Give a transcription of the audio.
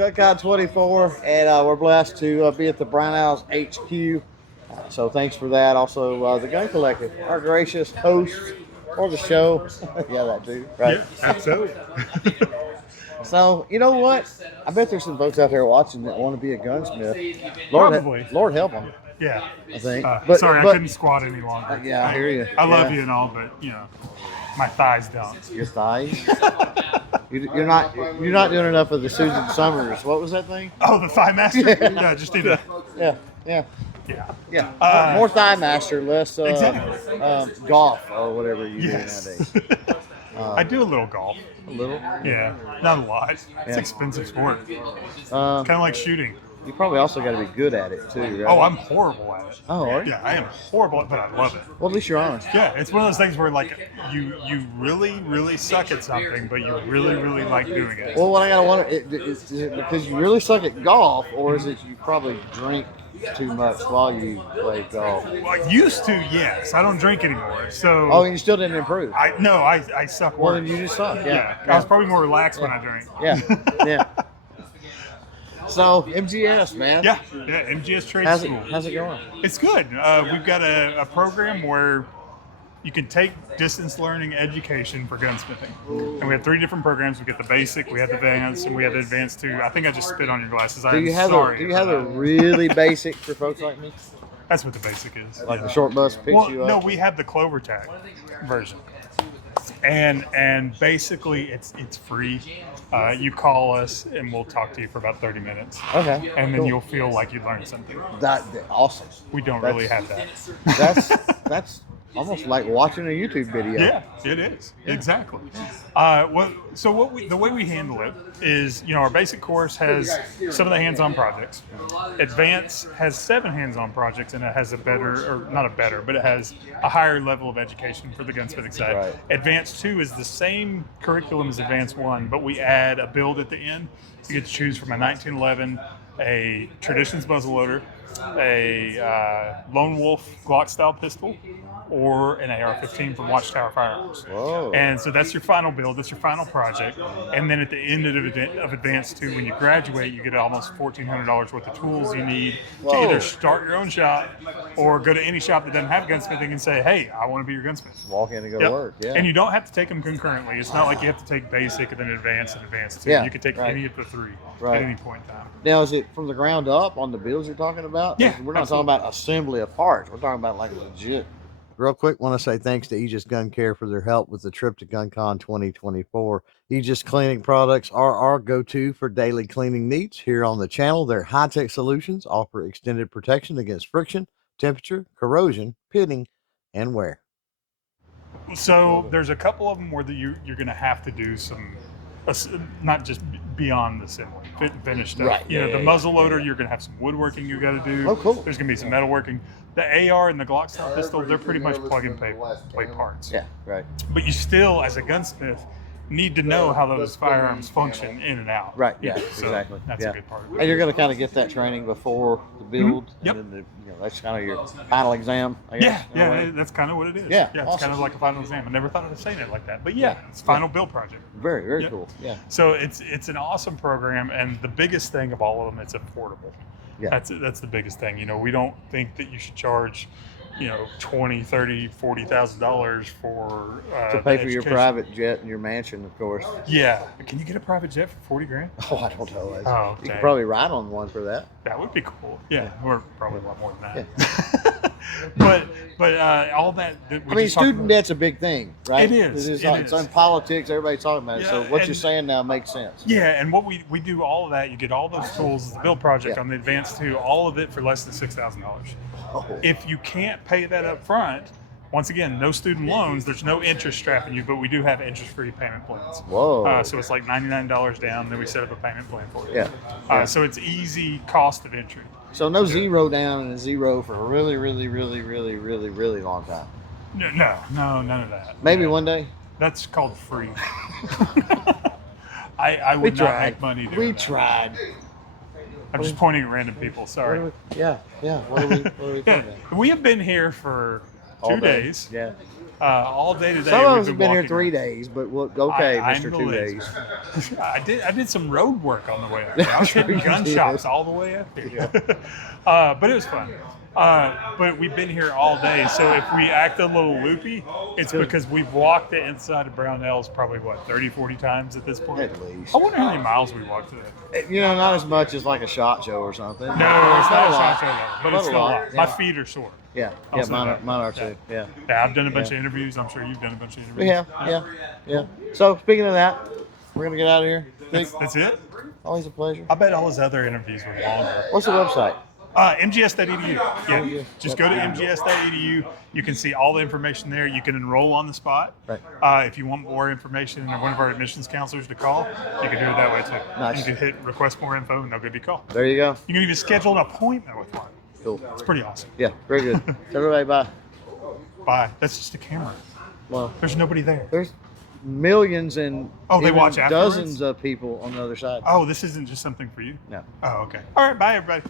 GunCon 24, and we're blessed to be at the Brown Owls HQ. So thanks for that. Also, the Gun Collective, our gracious hosts for the show. Yeah, that too, right? Yeah, absolutely. So, you know what? I bet there's some folks out there watching that want to be a gunsmith. Probably. Lord help them. Yeah. I think. Sorry, I couldn't squat any longer. Yeah, I hear you. I love you and all, but my thighs don't. Your thighs? You're not doing enough of the Susan Summers. What was that thing? Oh, the Thigh Master? Yeah, just do that. Yeah. More Thigh Master, less Exactly. golf or whatever you do nowadays. I do a little golf. A little? Yeah, not a lot. It's an expensive sport. Kind of like shooting. You probably also got to be good at it too, right? Oh, I'm horrible at it. Oh, are you? Yeah, I am horrible, but I love it. Well, at least you're honest. Yeah, it's one of those things where like you really suck at something, but you really like doing it. Well, what I gotta wonder is it because you really suck at golf, or is it you probably drink too much while you play golf? Well, I used to, yes. I don't drink anymore, so. Oh, and you still didn't improve. I suck worse. Well, then you just suck. Yeah. I was probably more relaxed when I drank. Yeah. So MGS, man. Yeah, MGS Trade School. How's it going? It's good. We've got a program where you can take distance learning education for gunsmithing. And we have 3 different programs. We get the basic, we have the advanced, and we have the advanced too. I think I just spit on your glasses. Do you have the really basic for folks like me? That's what the basic is. Like the short bus picks you up? No, we have the CloverTac version. And basically it's free. You call us and we'll talk to you for about 30 minutes. Okay. And then you'll feel like you learned something. That's awesome. We don't really have that. That's almost like watching a YouTube video. Yeah, it is. Yeah. Exactly. The way we handle it is, our basic course has some of the hands-on projects. Advanced has 7 hands-on projects, and it has it has a higher level of education for the gunsmithing side. Right. Advanced 2 is the same curriculum as Advanced 1, but we add a build at the end. You get to choose from a 1911, a Traditions muzzleloader, a Lone Wolf Glock-style pistol, or an AR-15 from Watchtower Firearms. Whoa. And so that's your final build, that's your final project. And then at the end of Advanced 2, when you graduate, you get almost $1,400 worth of tools you need to either start your own shop or go to any shop that doesn't have gunsmithing and say, hey, I want to be your gunsmith. Walk in and go to work, yeah. And you don't have to take them concurrently. It's not like you have to take basic and then advanced and advanced 2. Yeah, You can take any of the 3 at any point in time. Now, is it from the ground up on the builds you're talking about? Yeah. We're not talking about assembly of parts. We're talking about like legit. Real quick, want to say thanks to Aegis Gun Care for their help with the trip to GunCon 2024. Aegis Cleaning Products are our go-to for daily cleaning needs here on the channel. Their high-tech solutions offer extended protection against friction, temperature, corrosion, pitting, and wear. So there's a couple of them where you're going to have to do some, not just beyond the assembly, fit and finish stuff. Right. The muzzle loader, you're going to have some woodworking you got to do. Oh, cool. There's going to be some metalworking. The AR and the Glock style pistol, they're pretty much plug and play parts. Yeah, right. But you still, as a gunsmith, need to know how those firearms function in and out. Right, yeah, So exactly. That's a good part of it. And you're going to kind of get that training before the build. Yep. And then that's kind of your final exam, I guess. Yeah, that's kind of what it is. Yeah, it's awesome. kind of like a final exam. I never thought of saying it like that. But it's a final build project. Very, very cool. Yeah. So it's an awesome program, and the biggest thing of all of them, it's affordable. Yeah. That's the biggest thing. We don't think that you should charge $20,000, $30,000, $40,000 for to pay for your private jet and your mansion, of course. Yeah. Can you get a private jet for $40,000? Oh, I don't know. Oh, you could probably ride on one for that. That would be cool. Yeah. We're probably a lot more than that. but all that. Student debt's a big thing, right? It is. It's on politics. Everybody's talking about it. So what you're saying now makes sense. Yeah, and what we do all of that. You get all those tools as the build project on the Advanced 2, all of it for less than $6,000. Oh. If you can't pay that up front, once again, no student loans, there's no interest strapping you, but we do have interest-free payment plans. Whoa. So it's like $99 down, then we set up a payment plan for you. Yeah. So it's easy cost of entry. So no zero down and a zero for a really, really, really, really, really, really long time. No, none of that. Maybe one day. That's called free. I would not make money doing that. We tried. I'm just pointing at random people. Sorry. What are we thinking? We have been here for 2 days. Yeah. all day today. Some of we've us have been here walking 3 around. days, but okay, I'm Mr. the 2 lazy. days. I did some road work on the way up there. I was Sure hitting you gun did. shops all the way up there. But it was fun. But we've been here all day, so if we act a little loopy, it's because we've walked the inside of Brownells probably, 30, 40 times at this point? At least. I wonder how many miles we walked today. You know, not as much as like a SHOT Show or something. No, it's not a lot. shot show level, but it's a still a lot, lot. yeah. My feet are sore. Yeah, I'll yeah, say mine that. are too. Yeah. Yeah, I've done a bunch of interviews. I'm sure you've done a bunch of interviews. We have, yeah. So speaking of that, we're gonna get out of here. That's it? Always a pleasure. I bet all his other interviews were longer. What's the website? MGS.edu. Yeah, just go to MGS.edu. You can see all the information there. You can enroll on the spot. Right. If you want more information or one of our admissions counselors to call, you can do it that way too. Nice. You can hit request more info and they'll give you a call. There you go. You can even schedule an appointment with one. Cool. It's pretty awesome. Yeah, very good. Everybody, bye. Bye. That's just a camera. Well, There's nobody there. there's millions and Oh, they even watch afterwards? dozens of people on the other side. Oh, this isn't just something for you? No. Oh, okay. All right. Bye, everybody.